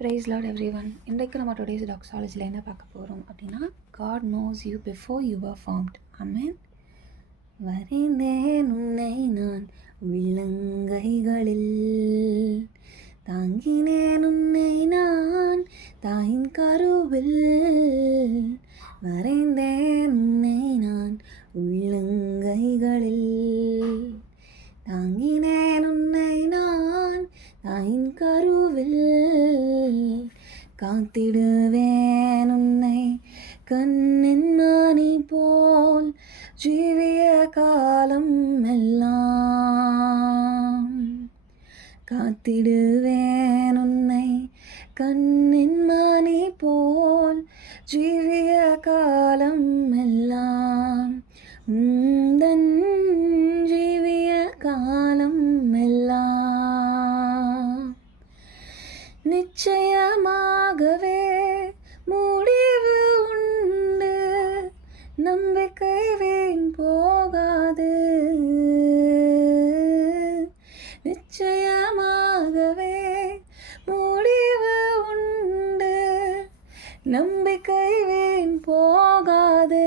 Price Lord every one. இன்றைக்கு நம்ம today's டாக்ஸாலஜியில் என்ன பார்க்க போகிறோம் அப்படின்னா, God knows you before you are formed. Amen. வரைந்தேன் உன்னை நான் உள்ளங்கைகளில், தாங்கினேன் உன்னை நான் தாயின் கருவில், வரைந்தேன் உன்னை நான் உள்ளங்கைகளில், தாங்கினேன் உன்னை நான் தாயின் கருவில், காத்திடுவேன் உன்னை கண்ணின் மணி போல் ஜீவிய காலம் எல்லாம், காத்திடுவேன் உன்னை கண்ணின் மணி போல் ஜீவிய காலம் எல்லாம், உந்தன் ஜீவிய காலம் எல்லாம். நிச்சயமாகவே முடிவு உண்டு, நம்பிக்கை வீண் போகாது. நிச்சயமாகவே முடிவு உண்டு, நம்பிக்கை வீண் போகாது.